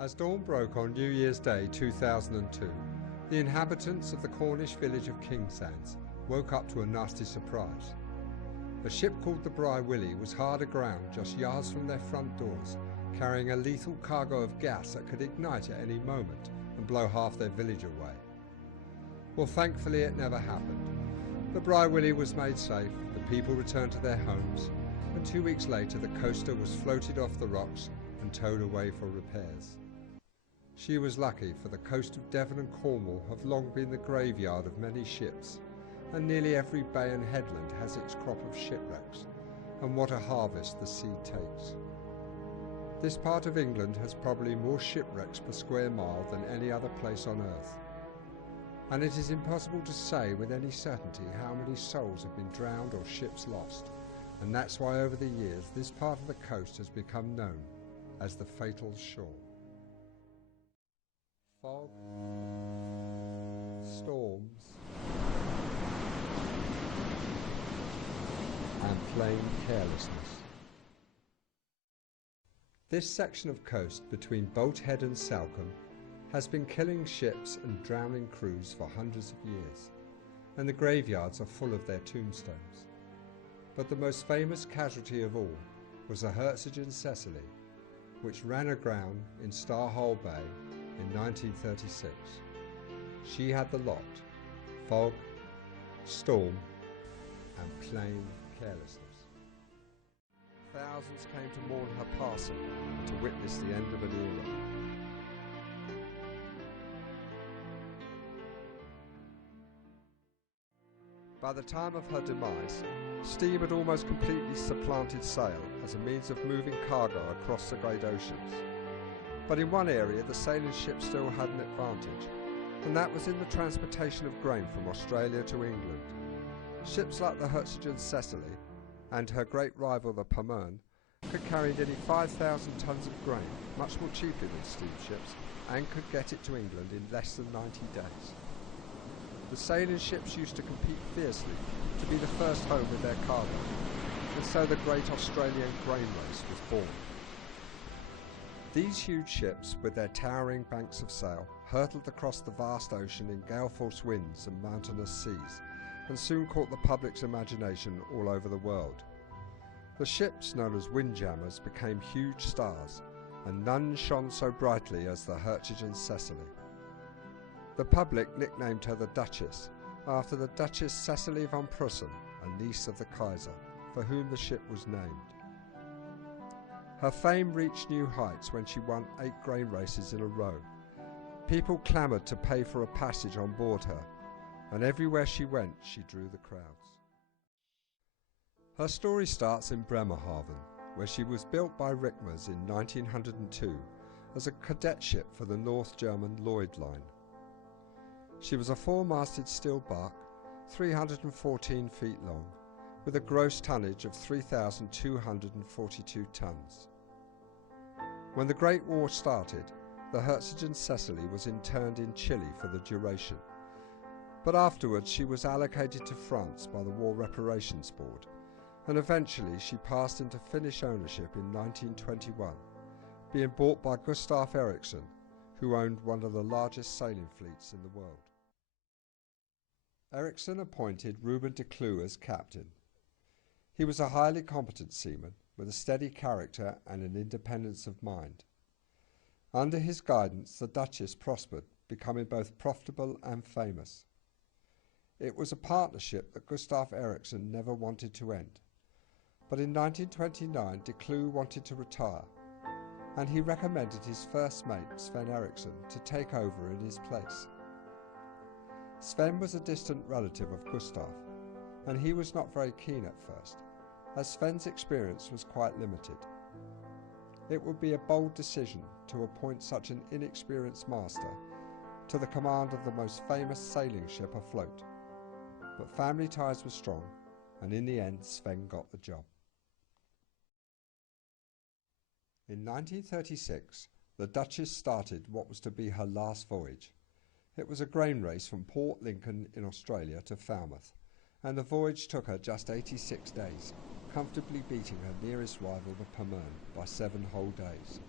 As dawn broke on New Year's Day 2002, the inhabitants of the Cornish village of Kingsands woke up to a nasty surprise. A ship called the Bry Willie was hard aground just yards from their front doors, carrying a lethal cargo of gas that could ignite at any moment and blow half their village away. Well, thankfully it never happened. The Bry Willie was made safe, the people returned to their homes, and 2 weeks later the coaster was floated off the rocks and towed away for repairs. She was lucky, for the coast of Devon and Cornwall have long been the graveyard of many ships, and nearly every bay and headland has its crop of shipwrecks, and what a harvest the sea takes. This part of England has probably more shipwrecks per square mile than any other place on earth, and it is impossible to say with any certainty how many souls have been drowned or ships lost, and that's why over the years this part of the coast has become known as the Fatal Shore. Fog, storms, and plain carelessness. This section of coast between Bolt Head and Salcombe has been killing ships and drowning crews for hundreds of years, and the graveyards are full of their tombstones. But the most famous casualty of all was the Herzocin Cecilie, which ran aground in Starhole Bay in 1936. She had the lot: fog, storm, and plain carelessness. Thousands came to mourn her passing and to witness the end of an era. By the time of her demise, steam had almost completely supplanted sail as a means of moving cargo across the great oceans. But in one area the sailing ship still had an advantage, and that was in the transportation of grain from Australia to England. Ships like the Herzocin Cecilie and her great rival the Pommern could carry nearly 5,000 tons of grain, much more cheaply than steamships, and could get it to England in less than 90 days. The sailing ships used to compete fiercely to be the first home with their cargo, and so the great Australian grain race was born. These huge ships, with their towering banks of sail, hurtled across the vast ocean in gale-force winds and mountainous seas, and soon caught the public's imagination all over the world. The ships, known as windjammers, became huge stars, and none shone so brightly as the Herzocin Cecilie. The public nicknamed her the Duchess, after the Duchess Cecilie von Prussen, a niece of the Kaiser, for whom the ship was named. Her fame reached new heights when she won 8 grain races in a row. People clamoured to pay for a passage on board her, and everywhere she went she drew the crowds. Her story starts in Bremerhaven, where she was built by Rickmers in 1902 as a cadet ship for the North German Lloyd Line. She was a 4-masted steel bark, 314 feet long, with a gross tonnage of 3,242 tons. When the Great War started, the Herzocin Cecilie was interned in Chile for the duration, but afterwards she was allocated to France by the War Reparations Board, and eventually she passed into Finnish ownership in 1921, being bought by Gustav Ericsson, who owned one of the largest sailing fleets in the world. Ericsson appointed Ruben de Clue as captain. He was a highly competent seaman with a steady character and an independence of mind. Under his guidance, the Duchess prospered, becoming both profitable and famous. It was a partnership that Gustav Ericsson never wanted to end, but in 1929 de Clue wanted to retire, and he recommended his first mate, Sven Ericsson, to take over in his place. Sven was a distant relative of Gustav, and he was not very keen at first, as Sven's experience was quite limited. It would be a bold decision to appoint such an inexperienced master to the command of the most famous sailing ship afloat, but family ties were strong, and in the end Sven got the job. In 1936, the Duchess started what was to be her last voyage. It was a grain race from Port Lincoln in Australia to Falmouth, and the voyage took her just 86 days, comfortably beating her nearest rival the Pommern by 7 whole days.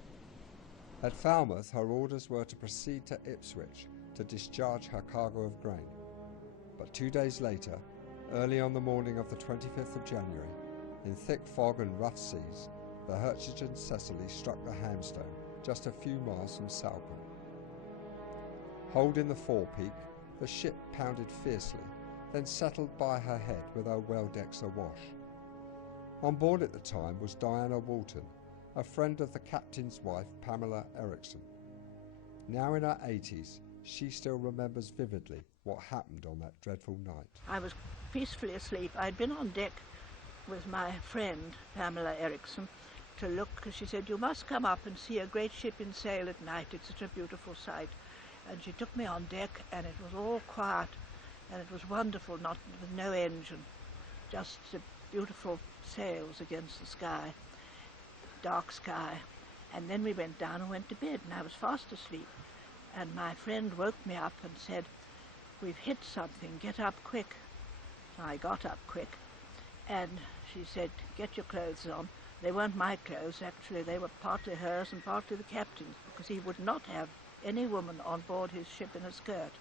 At Falmouth, her orders were to proceed to Ipswich to discharge her cargo of grain. But 2 days later, early on the morning of the 25th of January, in thick fog and rough seas, the Herzocin Cecilie struck the Hamstone, just a few miles from Salcombe. Holed in the forepeak, the ship pounded fiercely, then settled by her head with her well decks awash. On board at the time was Diana Walton, a friend of the captain's wife, Pamela Erickson. Now in her 80s, she still remembers vividly what happened on that dreadful night. I was peacefully asleep. I'd been on deck with my friend, Pamela Erickson, to look, because she said, "You must come up and see a great ship in sail at night. It's such a beautiful sight." And she took me on deck, and it was all quiet, and it was wonderful, with no engine, just the beautiful sails against the sky, dark sky. And then we went down and went to bed, and I was fast asleep. And my friend woke me up and said, "We've hit something, get up quick." So I got up quick, and she said, "Get your clothes on." They weren't my clothes, actually. They were partly hers and partly the captain's, because he would not have any woman on board his ship in a skirt.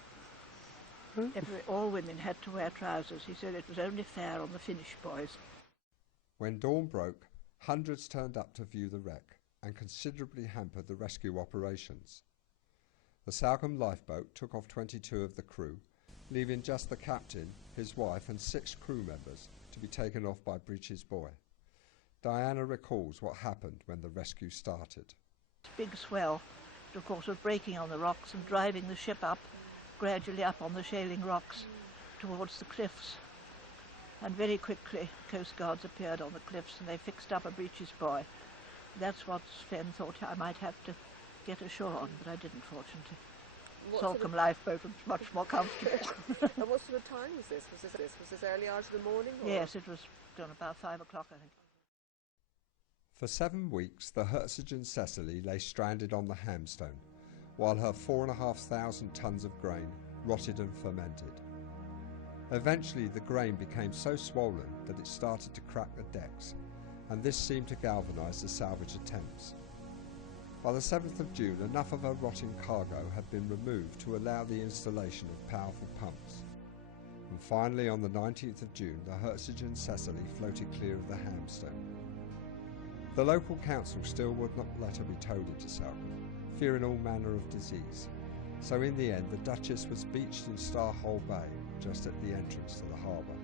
All women had to wear trousers. He said it was only fair on the Finnish boys. When dawn broke, hundreds turned up to view the wreck and considerably hampered the rescue operations. The Salcombe lifeboat took off 22 of the crew, leaving just the captain, his wife and 6 crew members to be taken off by Breach's boy. Diana recalls what happened when the rescue started. Big swell, which of course was breaking on the rocks and driving the ship up, gradually up on the shaling rocks towards the cliffs. And very quickly Coast Guards appeared on the cliffs and they fixed up a Breach's buoy. That's what Sven thought I might have to get ashore on, but I didn't, fortunately. Salcombe lifeboat was much more comfortable. And what sort of time was this? Was this early hours of the morning? Or? Yes, it was done about 5 o'clock, I think. For 7 weeks, the Herzocin Cecilie lay stranded on the Hamstone, while her 4,500 tons of grain rotted and fermented. Eventually, the grain became so swollen that it started to crack the decks, and this seemed to galvanise the salvage attempts. By the 7th of June, enough of her rotting cargo had been removed to allow the installation of powerful pumps. And finally, on the 19th of June, the Herzocin Cecilie floated clear of the Hamstone. The local council still would not let her be towed into Salcombe, fearing all manner of disease. So in the end, the Duchess was beached in Starhole Bay, just at the entrance to the harbour.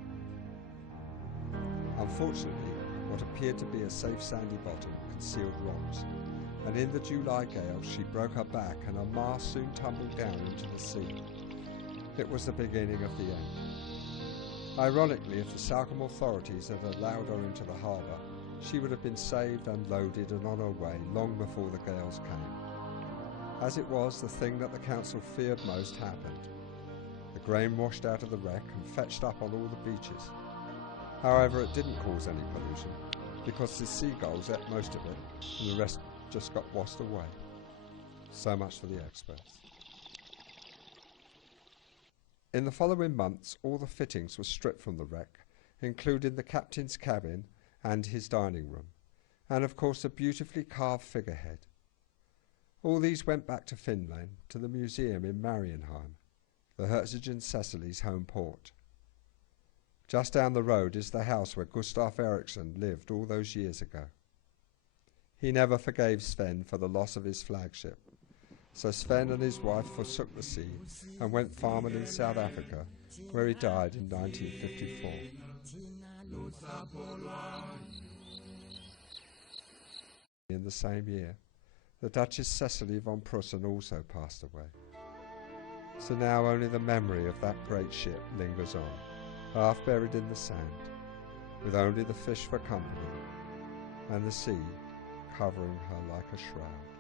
Unfortunately, what appeared to be a safe sandy bottom concealed rocks, and in the July gale she broke her back and her mast soon tumbled down into the sea. It was the beginning of the end. Ironically, if the Salcombe authorities had allowed her into the harbour, she would have been saved and loaded and on her way long before the gales came. As it was, the thing that the council feared most happened. The grain washed out of the wreck and fetched up on all the beaches. However, it didn't cause any pollution, because the seagulls ate most of it and the rest just got washed away. So much for the experts. In the following months, all the fittings were stripped from the wreck, including the captain's cabin and his dining room, and of course a beautifully carved figurehead. All these went back to Finland, to the museum in Marienheim, the Herzocin Cecilie's home port. Just down the road is the house where Gustav Eriksson lived all those years ago. He never forgave Sven for the loss of his flagship, so Sven and his wife forsook the sea and went farming in South Africa, where he died in 1954. In the same year, the Duchess Cecilie von Prussen also passed away. So now only the memory of that great ship lingers on, half buried in the sand, with only the fish for company, and the sea covering her like a shroud.